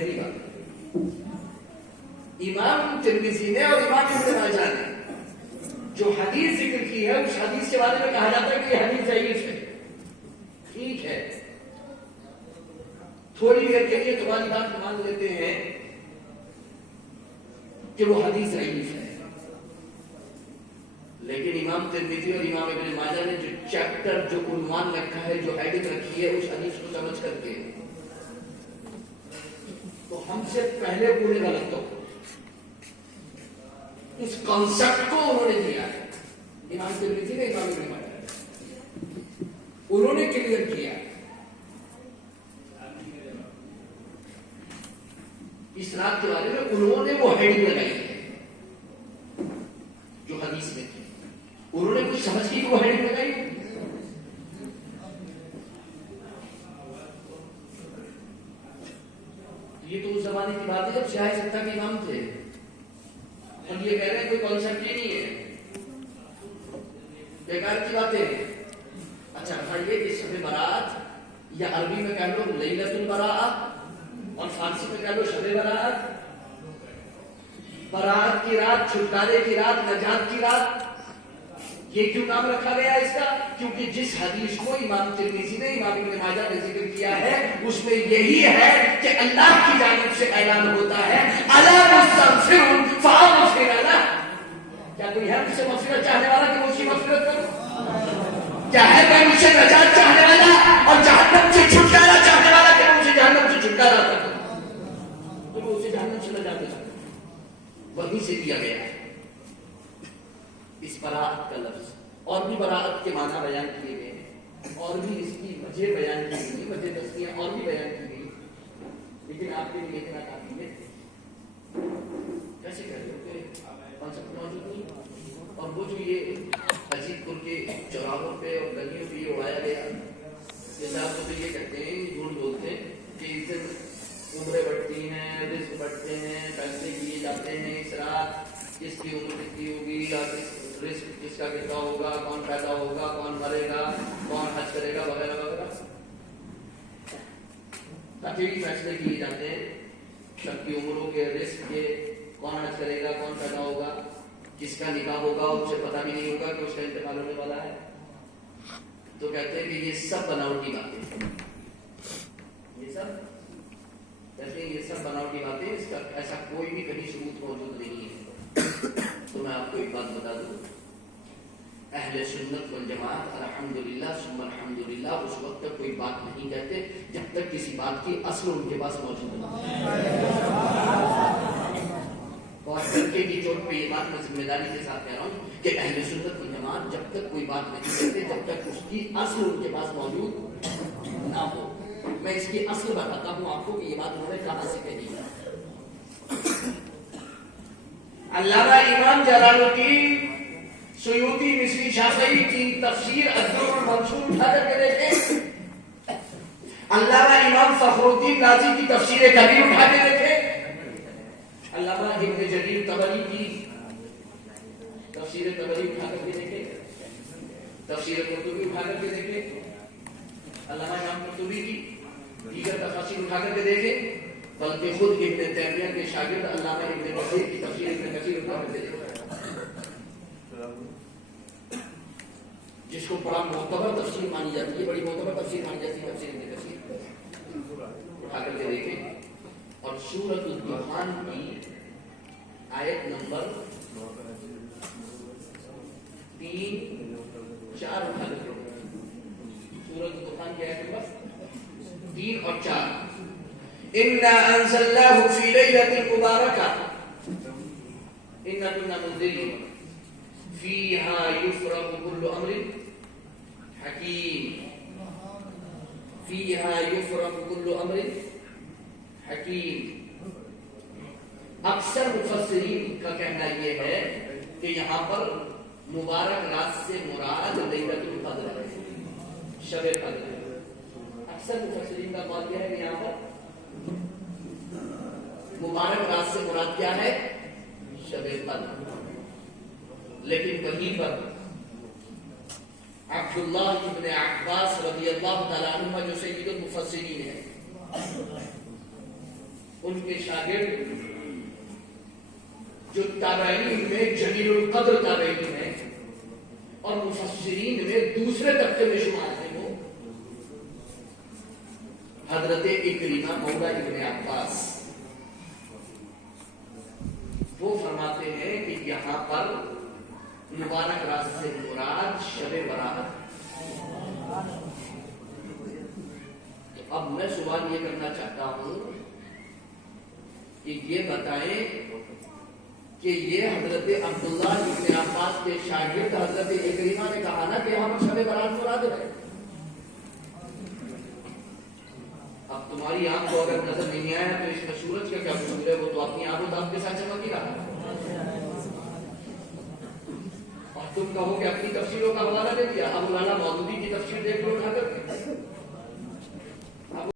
گہری بات ہے. امام ترمذی نے اور امام ابن ماجہ نے جو حدیث ذکر کی ہے اس حدیث کے بارے میں کہا جاتا ہے کہ یہ حدیث ضعیف ہے. ٹھیک ہے, تھوڑی دیر کے لیے تمہاری بات مان لیتے ہیں کہ وہ حدیث ضعیف ہے, لیکن امام ترمذی اور امام ابن ماجہ نے جو چیپٹر, جو عنوان رکھا ہے, جو ہیڈنگ رکھی ہے اس حدیث کو سمجھ کر کے تو ہم سے پہلے پورے غلط تو اس کانسیپٹ کو انہوں نے دیا ہے. امام ترمذی نے, امام ابن ماجہ نے, انہوں نے کلیئر کیا اس رات کے بارے میں. انہوں نے وہ ہیڈنگ لگائی ہے جو حدیث میں تھی. انہوں نے کچھ سمجھ کی وہ ہیڈنگ لگائی. یہ تو اس زمانے کی بات ہے جب سیاہ سکتا کے امام تھے, اور یہ کہہ رہے ہیں کوئی کانسیپٹ ہی نہیں ہے, بیکار کی باتیں. اچھا بتائیے کہ شب برات, یا عربی میں کہہ لو لیلۃ البراءۃ اور فارسی میں کہہ لو شب برات, برات کی رات, چھٹکارے کی رات, نجات کی رات, یہ کیوں نام رکھا گیا اس کا؟ کیونکہ جس حدیث کو امام ترمذی نے, امام ابن ماجہ نے ذکر کیا ہے اس میں یہی ہے کہ اللہ کی جانب سے اعلان ہوتا ہے الا مستغفر فاغفر له. کیا کوئی ہے مجھ سے مغفرت چاہنے والا کہ مجھ کی مغفرت کروں؟ کیا ہے کوئی مجھ سے نجات چاہنے والا اور جہنم سے چھٹکارا چاہنے والا کہ مجھے جہنم سے چھٹکارا کروں؟ تو میں اسے جہنم سے نجات دے سکتا ہوں. وہیں سے دیا گیا ہے اس براءت کا لفظ. اور بھی براءت کے معنی بیان کیے گئے ہیں, اور بھی اس کی وجہ بیان کی گئی, وجہ دستیاں اور بھی بیان کی گئی, لیکن آپ کے لیے اتنا کافی ہے. کیسے کہتے ہو کہ کانسیپٹ موجود نہیں. اور وہ جو یہ عجیب پور کے چوراہوں پہ اور گلیوں پہ یہ اڑایا گیا, جیسے آپ تو یہ کہتے ہیں, جھوٹ بولتے ہیں کہ اس دن عمریں بڑھتی ہیں, رزق بڑھتے ہیں, فیصلے کیے جاتے ہیں اس رات, کس کی عمر کتنی ہوگی, یا رزق کس کا کتنا ہوگا, کون پیدا ہوگا, کون مرے گا, کون حج کرے گا, وغیرہ وغیرہ. تاکہ فیصلے کیے جاتے ہیں سب کی عمروں کے, رزق کے, کون حج کرے گا, کون پیدا ہوگا, کس کا نکاح ہوگا, اسے پتہ بھی نہیں ہوگا کہ اس کا انتقال ہونے والا ہے. تو کہتے ہیں کہ یہ سب بناوٹی باتیں, یہ سب کہتے ہیں یہ سب بناوٹی باتیں, اس کا ایسا کوئی بھی کہیں ثبوت موجود نہیں ہے. تو میں آپ کو ایک بات بتا دوں, اہل سنت والجماعت الحمدللہ ثم الحمدللہ اس وقت تک کوئی بات نہیں کہتے جب تک کسی بات کی اصل ان کے پاس موجود نہیں. اور کر کے بھی چوٹ پہ یہ بات میں ذمہ داری کے ساتھ کہہ رہا ہوں کہ اہل سنت والجماعت جب تک کوئی بات نہیں کہتے جب تک اس کی اصل ان کے پاس موجود نہ ہو. میں اس کی اصل بتاتا ہوں آپ کو کہ یہ بات انہوں نے کہاں سے کہی ہے. علامہ امام جلال الدین سیوطی مصری شافعی کی تفسیر الدر المنصور اٹھا کر کے دیکھیں, علامہ امام فخر الدین رازی کی تفسیر کبیر اٹھا کے دیکھیں, علامہ ابن جریر طبری کی تفسیر طبری اٹھا کر کے دیکھیں, تفسیر قرطبی اٹھا کر کے دیکھیں, علامہ امام قرطبی کی دیگر تفاسیر اٹھا کر کے دیکھیں, بلکہ خود ابن تیمیہ کے شاگرد علامہ ابن کثیر کی تفسیر ابن کثیر اٹھا کر کے دیکھیں, جس کو بڑا معتبر تفسیر مانی جاتی ہے, بڑی معتبر تفسیر مانی جاتی ہے تفسیر ابن کثیر, اٹھا کر کے دیکھیں. اور سورۃ الدخان کی آیت نمبر 3-4 اٹھا کر کے, سورۃ الدخان کی آیت نمبر 3 اور 4, اِنَّا أَنزَلْنَاهُ فِي لَيْلَةٍ مُبَارَكَةٍ إِنَّا كُنَّا مُنذِرِينَ فِيهَا يُفْرَقُ كُلُّ أَمْرٍ حَكِيمٍ فِيهَا يُفْرَقُ كُلُّ أَمْرٍ حَكِيمٍ. اکثر مفسرین کا کہنا یہ ہے کہ یہاں پر مبارک رات سے مراد لیلۃ القدر ہے, شب قدر ہے. اکثر مفسرین کا قول یہ ہے کہ یہاں پر مبارک رات سے مراد کیا ہے؟ شب قدر. لیکن وہیں پر عبداللہ ابن عباس رضی اللہ تعالیٰ عنہ جو سید المفسرین ہیں, ان کے شاگرد جو تابعین میں جلیل القدر تابعین ہیں اور مفسرین میں دوسرے طبقے میں شمار ہیں، وہ حضرت اکرمہ مولا ابن عباس، وہ فرماتے ہیں کہ یہاں پر مبارک رات سے مراد شب برات۔ تو اب میں سوال یہ کرنا چاہتا ہوں کہ یہ بتائیں کہ یہ حضرت عبداللہ ابن عباس کے شاگرد حضرت اکرمہ نے کہا نا کہ یہاں پر شب برات مراد ہے۔ اب تمہاری آنکھ کو اگر نظر نہیں آیا تو اس میں سورج کا کیا قصور ہے؟ وہ تو اپنی آنکھوں آپ کے ساتھ چمک ہی رہا ہے، اور تم کہو کہ اپنی تفسیروں کا حوالہ دے دیا۔ ابو لالا مودودی کی تفسیر دیکھ لو اٹھا کر کے،